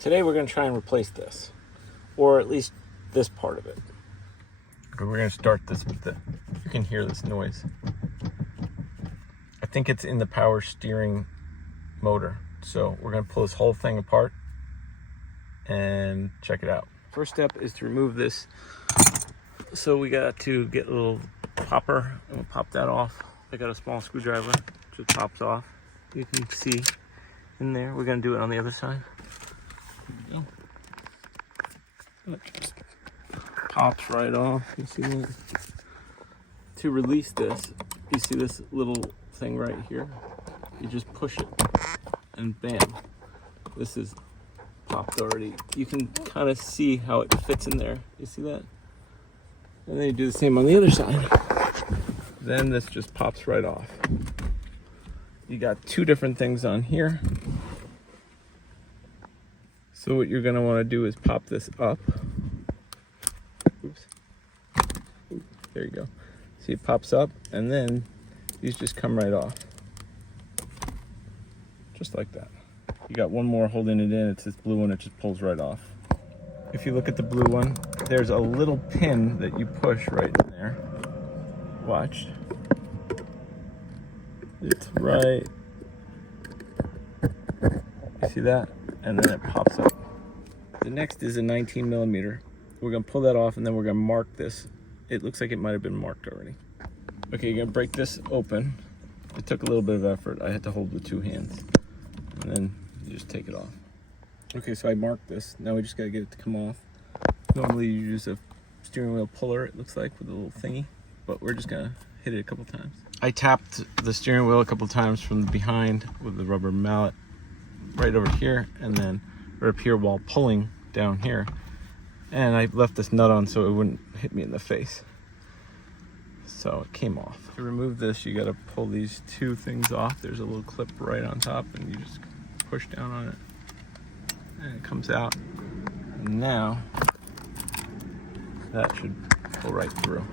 Today we're going to try and replace this, or at least this part of it. Okay, we're going to start this with you can hear this noise. I think it's in the power steering motor. So we're going to pull this whole thing apart and check it out. First step is to remove this. So we got to get a little popper and we'll pop that off. I got a small screwdriver, just pops off. You can see in there. We're going to do it on the other side. There we go. It pops right off. You see that? To release this, you see this little thing right here? You just push it and bam, this is popped already. You can kind of see how it fits in there. You see that? And then you do the same on the other side. Then this just pops right off. You got two different things on here. So what you're gonna wanna do is pop this up. Oops. There you go. See, it pops up and then these just come right off. Just like that. You got one more holding it in. It's this blue one. It just pulls right off. If you look at the blue one, there's a little pin that you push right in there. Watch. It's right. You see that? And then it pops up. The next is a 19 millimeter. We're gonna pull that off and then we're gonna mark this. It looks like it might have been marked already. Okay, you're gonna break this open. It took a little bit of effort. I had to hold with two hands. And then you just take it off. Okay, so I marked this. Now we just gotta get it to come off. Normally you use a steering wheel puller, it looks like, with a little thingy, but we're just gonna hit it a couple times. I tapped the steering wheel a couple times from behind with the rubber mallet right over here, and then right up here while pulling down here. And I left this nut on so it wouldn't hit me in the face. So it came off. To remove this, you gotta pull these two things off. There's a little clip right on top and you just push down on it and it comes out. And now that should pull right through.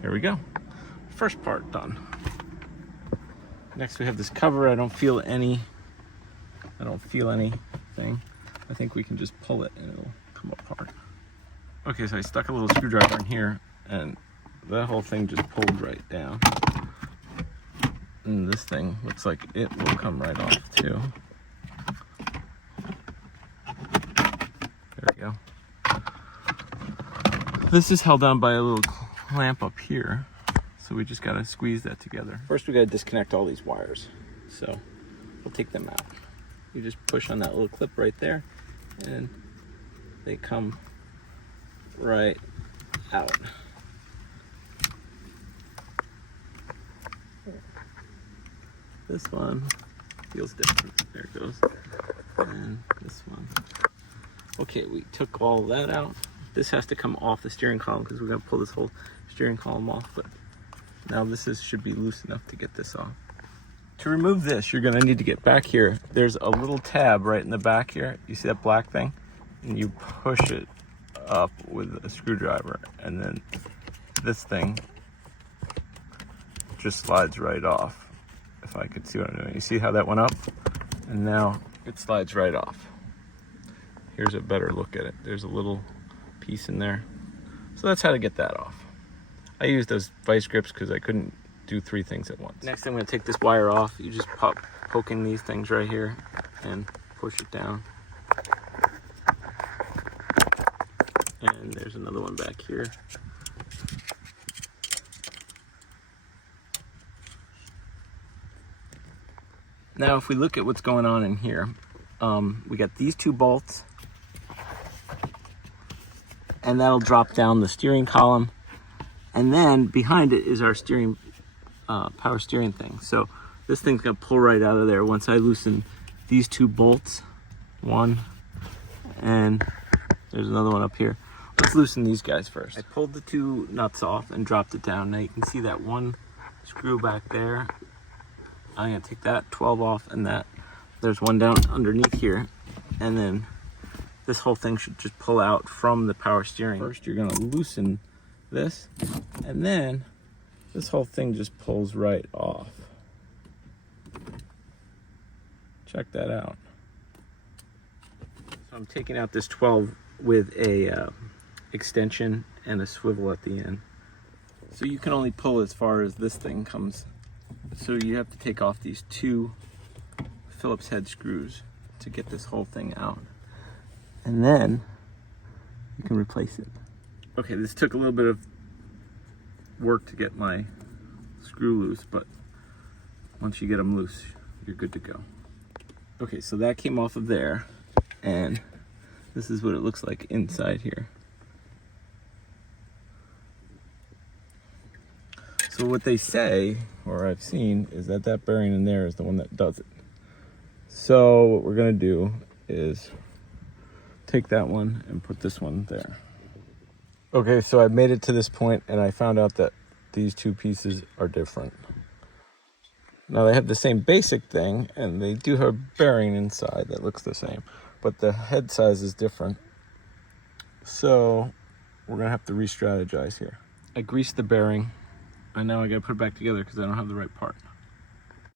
There we go. First part done. Next we have this cover. I don't feel anything. I think we can just pull it and it'll come apart. Okay, so I stuck a little screwdriver in here and that whole thing just pulled right down. And this thing looks like it will come right off too. There we go. This is held on by a little clamp up here. So we just gotta squeeze that together. First we gotta disconnect all these wires. So we'll take them out. You just push on that little clip right there and they come right out. This one feels different. There it goes. And this one. Okay, we took all that out. This has to come off the steering column because we're going to pull this whole steering column off. But now this should be loose enough to get this off. To remove this, you're going to need to get back here. There's a little tab right in the back here. You see that black thing? And you push it up with a screwdriver. And then this thing just slides right off. If I could see what I'm doing. You see how that went up? And now it slides right off. Here's a better look at it. There's a little piece in there. So that's how to get that off. I used those vice grips because I couldn't do three things at once. Next I'm going to take this wire off. You just poke in these things right here and push it down. And there's another one back here. Now, if we look at what's going on in here, we got these two bolts, and that'll drop down the steering column, and then behind it is our steering, power steering thing. So this thing's gonna pull right out of there once I loosen these two bolts. One, and there's another one up here. Let's loosen these guys first. I pulled the two nuts off and dropped it down. Now you can see that one screw back there. I'm gonna take that 12 off and that. There's one down underneath here. And then this whole thing should just pull out from the power steering. First, you're gonna loosen this, and then this whole thing just pulls right off. Check that out. I'm taking out this 12 with a extension and a swivel at the end. So you can only pull as far as this thing comes. So you have to take off these 2 Phillips head screws to get this whole thing out. And then you can replace it. Okay, this took a little bit of work to get my screw loose, but once you get them loose, you're good to go. Okay, so that came off of there, and this is what it looks like inside here. So what they say, or I've seen, is that that bearing in there is the one that does it. So what we're gonna do is take that one and put this one there. Okay, so I made it to this point and I found out that these 2 pieces are different. Now they have the same basic thing and they do have a bearing inside that looks the same, but the head size is different. So we're gonna have to re-strategize here. I greased the bearing and now I gotta put it back together because I don't have the right part.